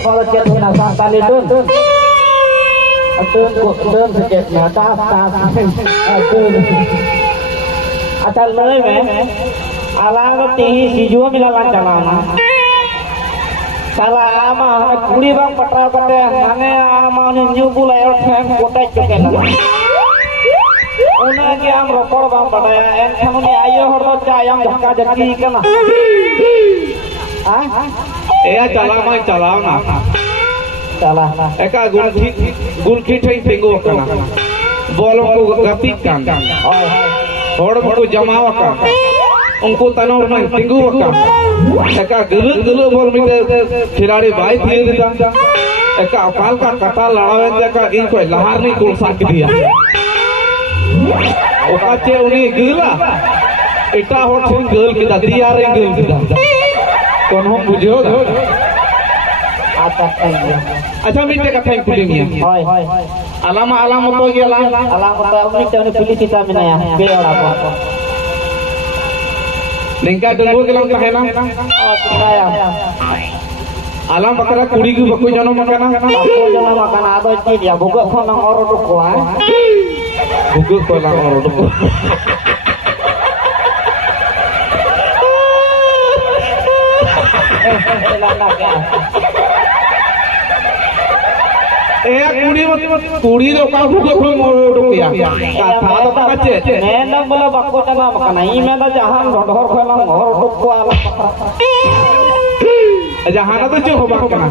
Kalau jatuh nasa kali dun sejak nyata asal mulai alang roti si jual milalan calama salah ama kuli bang patra kate ane ama ninju bulai orang kota cukai lah una ke am rokor bang patra en khamuni ayo horto cayang dhaka jaki kana ya calama salah eka gulki thai tengo kana bolong ko gatikan hor ko jamawa ka उनको तनाव में टिंगू का एका गलु बोल मिटे खिलाड़ी भाई दिए देता एका अकाल का कटा लड़ावे एका इनको लहार नहीं कोल साक दिया ओका चे उनी गला इटा होट थिन गल के दिया रे गल के कौन हो बुझो अच्छा मिटे का थैंक यू मिया होय आलाम तो गेला आलाम तो उनी ते पुलिस सीता में नया बेड़ा को Nengka dulu kelang kahena. Alam bakal kuri gu baku jono makana. Baku jono makana ado cid ya buka ko nang oro duko Buka ko nang oro duko. कुड़ी तो का बुका को oro duko ya. Kata to kace. Nena bola baku jono makana I में तो जहां ढोर को नang oro duko ala. जहां तो जो होबा kana.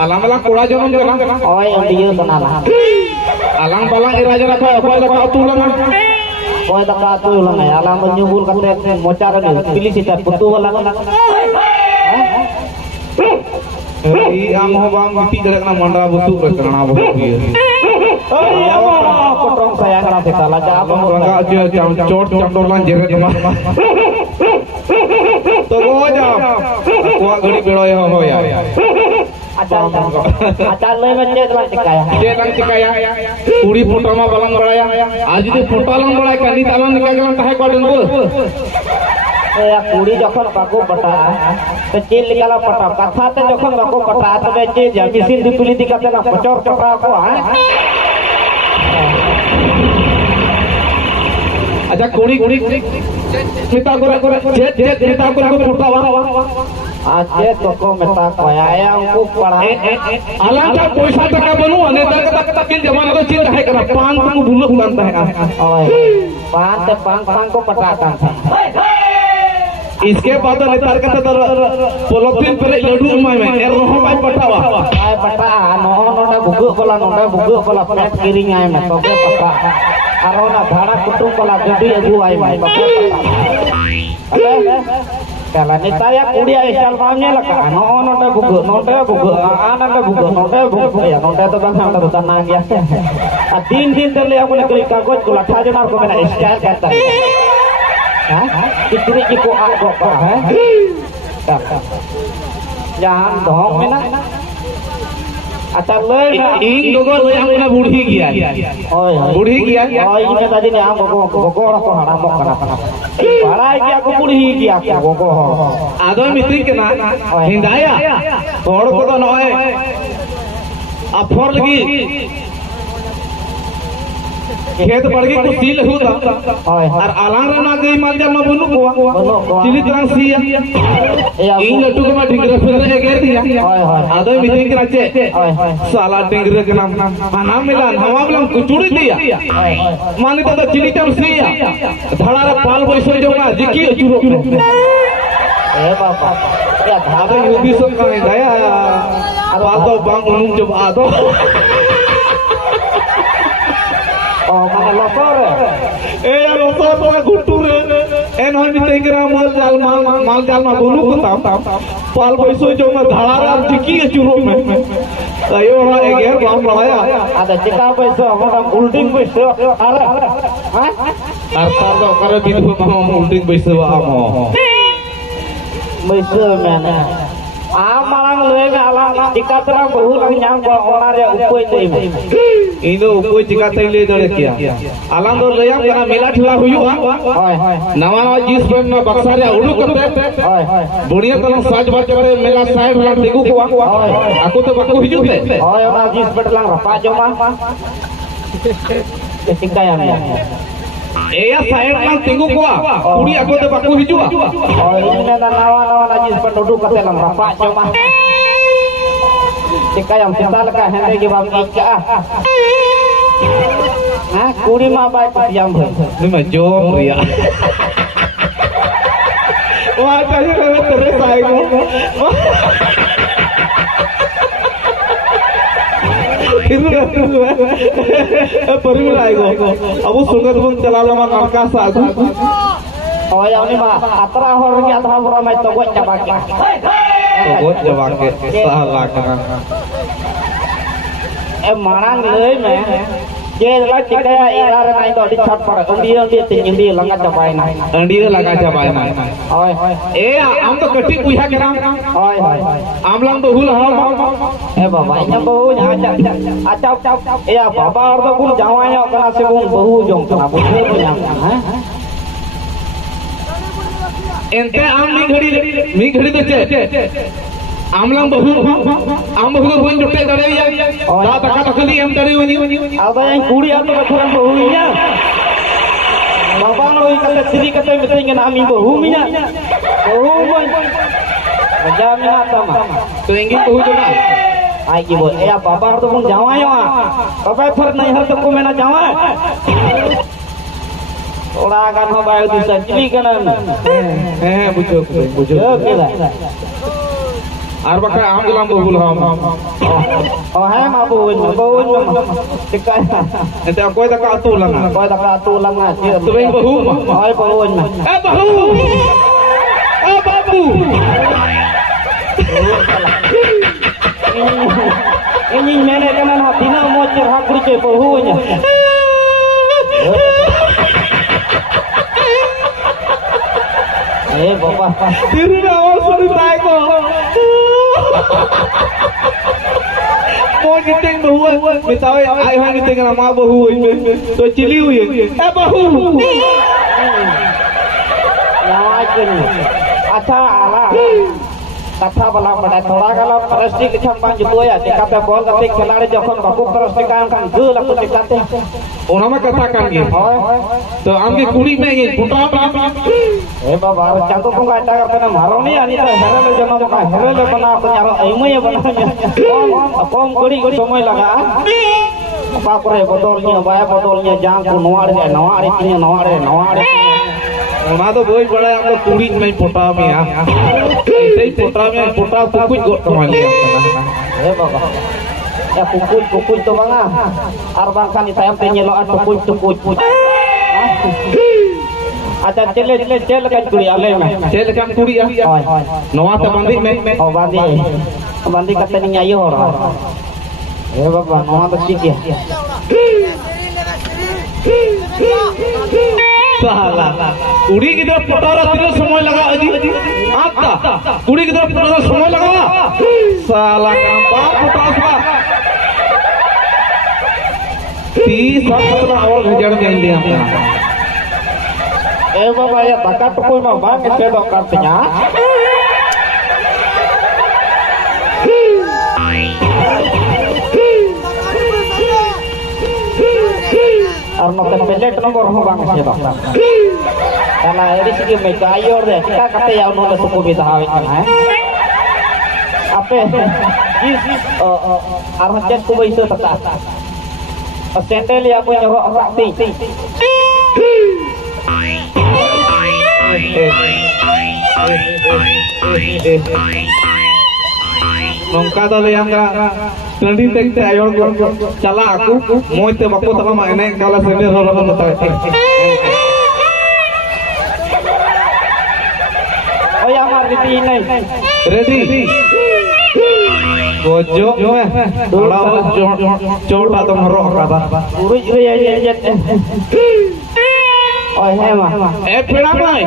Alang kura jono kana. Oi dia kana. Alang balang iraja rakho apa ka tulang. Oi ta ka tulang alang nyubul kate mocara ni pilih sita putu wala. I am hobam miti dalam mandra butu berkerana butu. Potong saya kena kita laja apa rangga aja cot camdolan jeret mah. To go jam. Kuat gadi beroy ho ya. Acar le में चेतन चिकाया पूरी photo में बलम बड़ाया आज जो photo lump बड़ाय कनी तालन निकाल के काहे को डंगो या पूरी जखन बाको पटा तो चेल निकाला पटा कथा ते जखन बाको पटा तबे जे जमिसिन दिपुली दिकाते ना पचर चपरा को अच्छा कोड़ी चिता करे जे चिता करे को फुटावा आजे तो को मेता कोया उनको पढ़ा अलग का पैसा टका बनू अने तक किन जमाना तो चिंता है करा पान को भूलो भूलता है ओए पान को पटाता है इसके बाद नेतार का तो पोलोथिन पर लड्डू में एर रहो भाई पटावा आय पटा नोंडा बुगु कोला पेट किरिंग आय में तो पटा आरो ना भाड़ा कुटुम कोला गड्डी अगु आय में कला नेता या कुड़िया स्टाइल पामने लका नोंडा बुगु आनंद बुगु या नोंडा तो बंद हम तो तना गया आ दिन तेले अपने कोई कागज को लठा जना को मेरा स्टाइल करता है कितने की को आगो का है जहां ढोंग में ना अच्छा लय इन गोगो लय हमना बूढ़ी गया ओय बूढ़ी गया ओय इन दादी ने आम गोगो गोगो को हरामो कना बड़ाई गया को बूढ़ी गया गोगो आदो मित्री के ना हिंदाया थोड़ को तो नय अफर लगी खेत पड़ गई कुछ सील हुआ और आलांग ना गई माल जब मैं बोलूं को चिली तरह सी इन लट्टू के मैं ढिंगरा फिर रहे गए दिया आदो मित्री के राचे साला ढिंगरा के नाम नाम मिला हवा मिला कुचुड़ी दिया मान लेता तो चिली तरह सी धड़ा पाल बैसो जो ना जिकी चुरो ए बाबा या आदो यूपी सब का गया पाल तो बांग उनुम जब आदो माने लसर ए लसर तो घुटू रे ए नय मिते के माल जाल में बोलू को पाल पैसो जो में धड़ा रा जिकी चुरो में अयो हा एक यार बाम लगाया आदा चिका पैसो हमरा उल्टिंग पैसो अरे हां अर्था तो करे बिदु हम उल्टिंग पैसो आमो पैसो मैंने आ मांग ले में आला चिका तरह बहुत नाम को ओना रे उपोय दे में इनो उपोय चिका तई ले दरे किया आलाम दो लेया कना मेला ठेला हुयुआ हाय नवा जीस पेन में बक्सा रे उडू करते हाय बुढ़िया तन साज बाज करे मेला साइड रा देखू को आको तो बको हिजुते हाय ओना जीस बेटला रपा जमा चिका या एया साइड ला तिंगु को कुड़ी आको तो बको हिजुआ और इने नवा जीस पर उडू करते लम रपा जमा चिका yang cinta leka hende ki bab ika ha kuri ma bai pesiam bhai ni ma jom ria wah kaje terus sai ko परिमिल आएगो अब सुंदर बन चला लमा नरका साधु oh yang ni mah atra hor ki adha bora mai to goj jaba ke बहुत जवाब के साला करा ए मारang leuy me je la cikaya irar nai to di chat par undi tingindi langa cabai na अंडी लगा जबाय ना ओय ए हम तो कटी पुया के नाम ओय आमलाम बहुल हम ए बाबा nya bahu nya acap e बाबा और तो कुल जावाया kana se bun bahu jong kana बुझे punya ha एंते आम मी घड़ी तो चे आमलाम बहु आम बहु बन जुटे दरे या दा तका तकली हम दरे वनी अब yang kuri atau kurang bahu nya बाबा नो कते श्री कते मिटिंग ना मी बाहु मिया बाहु मन बजामिना तमा तो इंगी बहु जो ना आई की बोल ए बाबा तो बन जावायो बाबा फर नहीं हर तो को मेना जावा थोड़ा गान हो बाय दिसा चिली कना बुझो केला आर बका आम गलाम बहुल हम ओ है मा बहुन टिका एते कोई तका तू लंगा कोई तका तू लंगा तो बेन बहु ओय बहुन ए बहु ए बाबू ini mene kana na dina mo cerha kuri ke बहुnya ए बाबा तेरी आवाज सुनी ताई को मोज टिंग बहु मितावे आई है निते का मां बहु तो चिली हुई ए बहु नवाज अच्छा आला कथा वाला बड़ा थोड़ा गला प्लास्टिक छम्पा जो या टिकाते बॉल कते खिलाड़ी जखन बाकू प्लास्टिक काम kan ge la ko टिकाते ओना में कथा kan ge तो आमके कुड़ी में ये फुटा ए बाबा चांदो पंगा टा करते ना मारो नहीं आनी तो हेरे जमा का हेरे बना तो यार एमए बना कम कड़ी समय लगा apa करे बदलnya बाय बदलnya जाम को नवाड़े तिने नवाड़े ओना तो बहुत बड़ा आपको कुड़ी में फुटा में ऐसे ही फुटा कुछ गोट कमा लिया ए बाबा ya pukul to banga arbang kan itayam te nyeloan pukul acha chele kan kuri ale me चल काम कुड़ी आ नवा ते बंदी में oh bandi kata ni nyayo hor eh baba nova to ठीक है साला कुड़ी की तरफ पटारा तीन समय लगा अजी आता कुड़ी की तरफ पटारा समय लगा साला काम बाप पटास 30 और गजड़ में लिया Bapak ya bakat tukul mah bang saya dok kartunya. Arno tempelet nomor bang saya dok. Karena ini sih mereka ayor deh. Kita kata ya udah suku kita hawin kan? Apa? Arno cek kubu isu tetap. Sendel ya punya roh rakti. Nongka to yang nanti tekte ayor cala aku mau te bako taka maine kala sende rolo kan ta oh ya mar di ini ready gojo ora chota to maro kata uri ya oh hema peda mai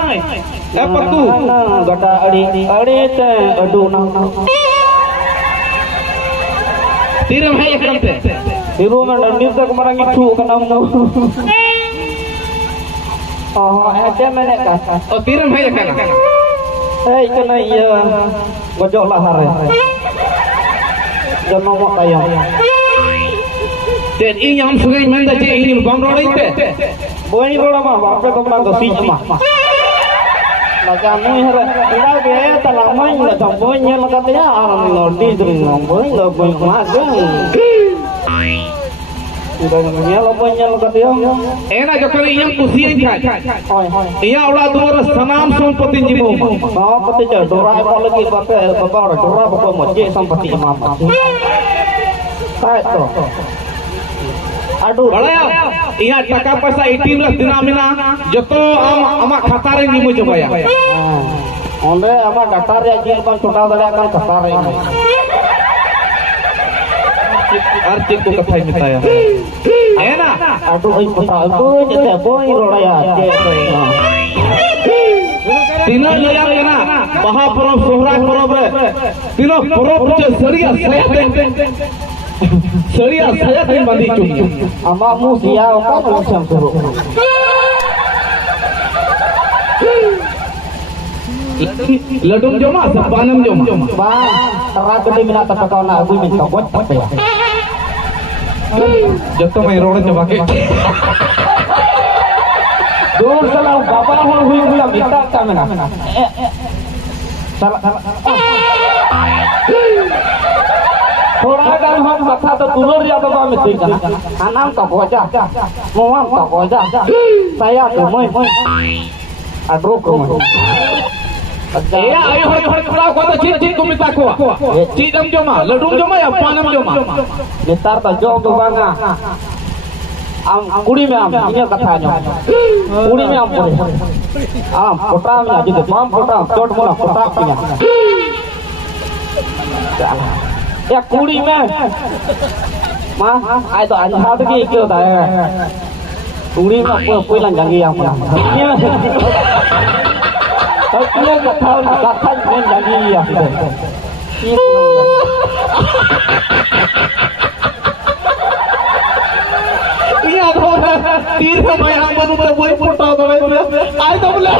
pakku gada adi te adu nang tiram hai ekam te tiru man nir tak marang itu kanam no oh ada mene ka oh tiram hai ekam kana iya gojok lahar jangan mau tayang dan ini yang sungai mana je ini bang roda itu boleh roda mah apa tu orang dosi mah macam ni hara ida gaya talamai nggak jambonya maka dia orang lordi dulu boleh nggak boleh masuk tidak namanya lobanya maka dia enak jauh yang kusian kan iya orang tu orang senam sampati jimu sampati je dora apalagi bapak orang dora bapak macam sampati mama tak tu aduh balaya iya taka paisa 18 dinamina joto ama khatare nimu coba ya onde ama datar ya jil ban chota dale akan khatare artik ko kathai mitaya ena aduh oi kota itu jete boy rolaya tino loyal kena baha porob sohrai porob re tino porob je saria saya tadi mandi cuci. Amamu siapa kamu siang suruh. Ladung joma, sepanam joma. Bang, terat gede minat tak kau nak aku minta buat apa ya? Jatuh main roda coba ke. Dulu salah bapak hui minta kamera. Salah. थोड़ा गान हम माथा तो तुलर या तो balm ठीक है आनाम तो बोजा मोवाम तो बोजा saya तो मैं aduh को ya ayo hor kau kata cin ko minta ko cidam joma ladung joma ya panam joma besar तो जो तो banga am kudi में am ini katanya kudi में am boleh am potam ya jadi bam potam chot bola potam punya ya kudi में mah ai तो आज साथ की क्यों था kudi में कोई लंगागी yang mana tapi kata men lagi ya iya तो तीर में मैं हम बनु में वही पोटा तो आई तो बोले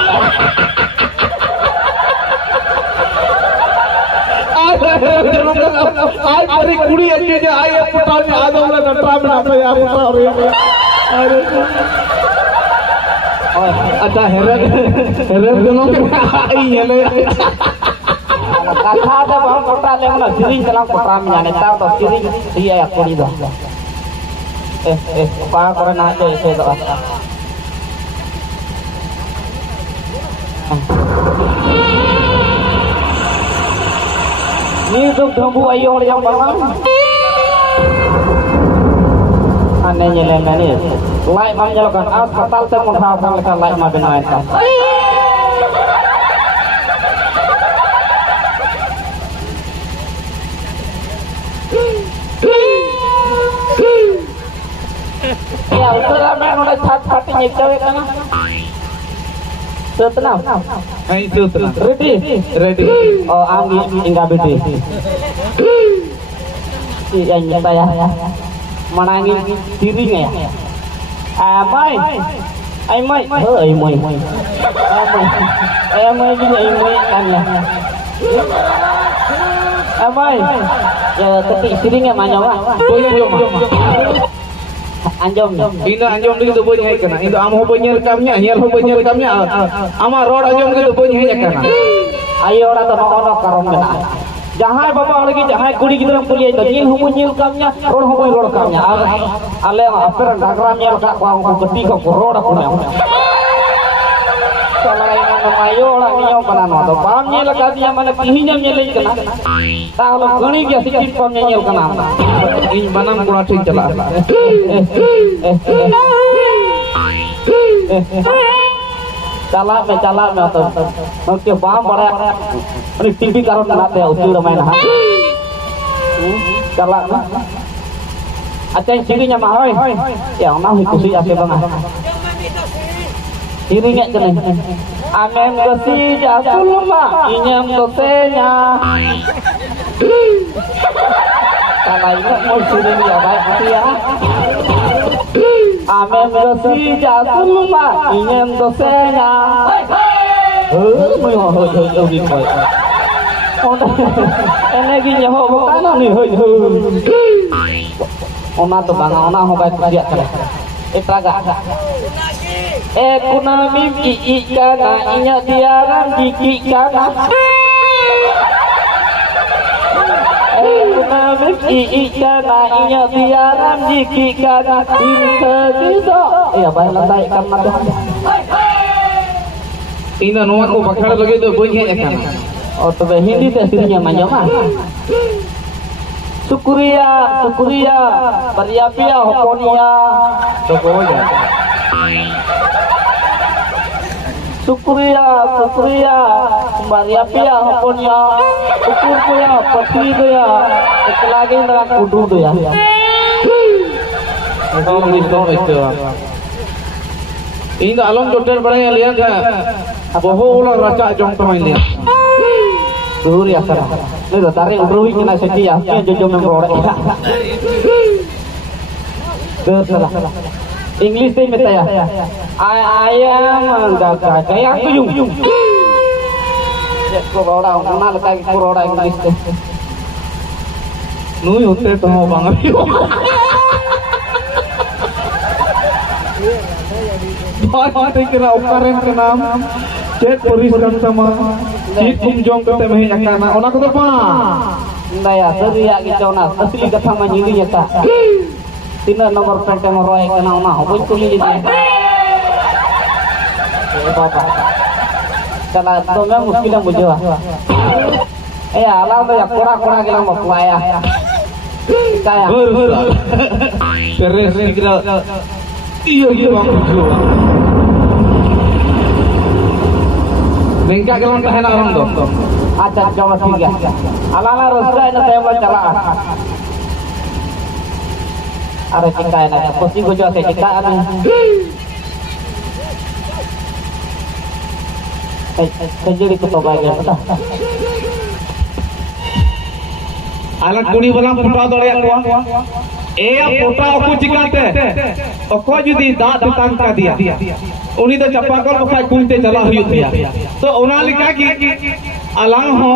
आई परी कुड़ी अच्छी जे आई पोटा में आ दो बोले नटरा में ना पे आ पोटा और अरे अच्छा हेरन दोनों के आई है ले कथा जब हम पोटा ले ना सिरिंज चला पोटा में जाने ता तो सिरिंज दिया या कुड़ी दो पा करे ना दे ऐसे दो ni duk dhambu ayo yang bangang aneh nyelem ini lai mam nyalakan as fatal te monthau kan lekan lai ma benain ta ya utara me node chat pati nyekcawe kana setenang ai setenang ready oh angin hingga bedi si yang saya menangi dirinya ya. Mai, ai mai, ai mai, juga ai mai kan ya. Mai, ya ketik dirinya manyawa. Anjom, ini anjom gitu punya kena. Itu amo punya rekamnya, hial punya rekamnya. Ama road anjom gitu punya kena. Ayo orang ono karom kena. Jahai bapak lagi jahai kuri kita kuliah itu nyil humu nyil kamnya road kamnya ale aper dagram nyel kak kuang ketika road aku nya salai mana mayo orang nyo panan to pam nyel kadinya mana pihinya nyel kena tahu gani dia sikit pam nyel kena ini banam kula tin jelas cala me to oke bam bara ini TV karon nate usul main ha cala na aceng sirinya mah hoy ya ona hikusi ase bang sirinya cenah amen gesi jatul mah inyam dosenya cala ini mau sirinya baik hati ya amen gesi jatul mah inyam dosenya energi nyaho bukan nih ona to bang ona ho baik dia kan itraga kunami ki kana inya diaran ki kana kunami ki kana inya diaran ki kana bisa ya baik lantai karena ina nuan ko bakal lagi tu bunyi kan. Oh tu Hindi tu aslinya manjama. Syukuria, Pariapia, Hoponia, Dogoya. Syukuria, Pariapia, Hoponia, Syukurnya, Patria, itu lagi dengan kudu tu ya. Ini alam dokter barang yang lihat bohong ulah raca jong teman lihat. Dulu ya kan. Ini dah tarik uruhi kena sekian. Ini jojo memperoleh. Salah. English ni meta ya. Ayam daga kayak tuyung. Ya kurora, mana letak kurora English tu. Nui hotel tu mau banget. Bapak kira ukaren kenam, cek periskan sama, cik kumjong kata mahin akana, onak tu apa? Ndaya, seriak kita onak, asli kata manjili ya tak. Tina nomor pente moroy kena onak, apa itu ni? Bapak, kalau tu memang mungkin yang bujua. Alah tu ya kurang kita mau kuaya. Kaya. Terus kira. Iya bang bujua. Bengkak kalau tak enak orang tu. Acar Jawa tiga. Ala rasa ini saya mau celah. Ada cingkai nak. Pasti gua jual cingkai ada. Kejadi ketobaga. Alat kuni balang putra dole aku. Putra aku cikate. Aku jadi dah datang ke dia. Uni तो चपाकल बखाय कुलते चला हुई थिया तो ओना लिखा कि along हो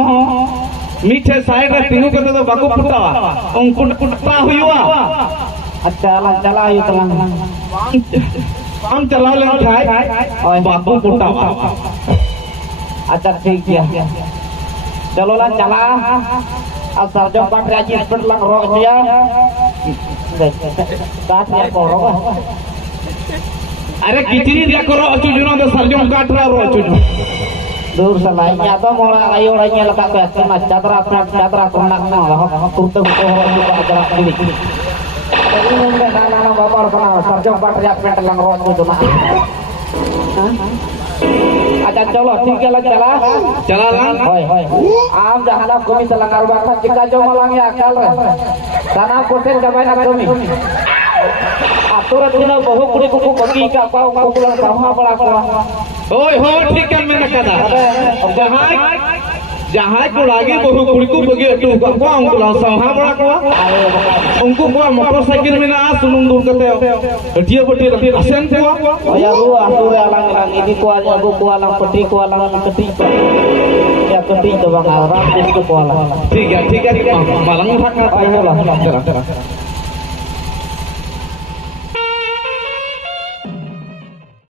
मीठे साइड रे तीनों के तो बाकू फुटावा उनको कुटता हुआ अच्छा अलांग चला हुई तलांग हम चला ले खाए और बाकू फुटावा अच्छा ठीक है चलो ला चला अब सरजम पाट राजी पर लंग रो दिया साथ में कोरो अरे कितनी dia koro cujuno do sarjong katra ro cuju dur selainnya to mola ayo orangnya lekat ke kena catra konak mah turte ko ro juga ajarak ini jadi nende nana babar kena sarjong patria pentelang ro cuju na aja chalo ठीक है चला lang hoy am jahanam kami telangar bakal jika jo malangnya akal re sana koten gabai na kami aturan dina bahu kuri kuku bagi ka pau pulang brahma bala ko hoy ठीक है मैंने कहा जहां Jahai ko lagi bahu kuri ko bagi atu ko angku langsung ha bora ko ungku ko motorcycle mena sunung dur kate dia beti asen ko ya ru asure alang ini ko alang peti ko alang keti ya keti to bang arab itu ko alang ठीक है मालंग भाग ayo lah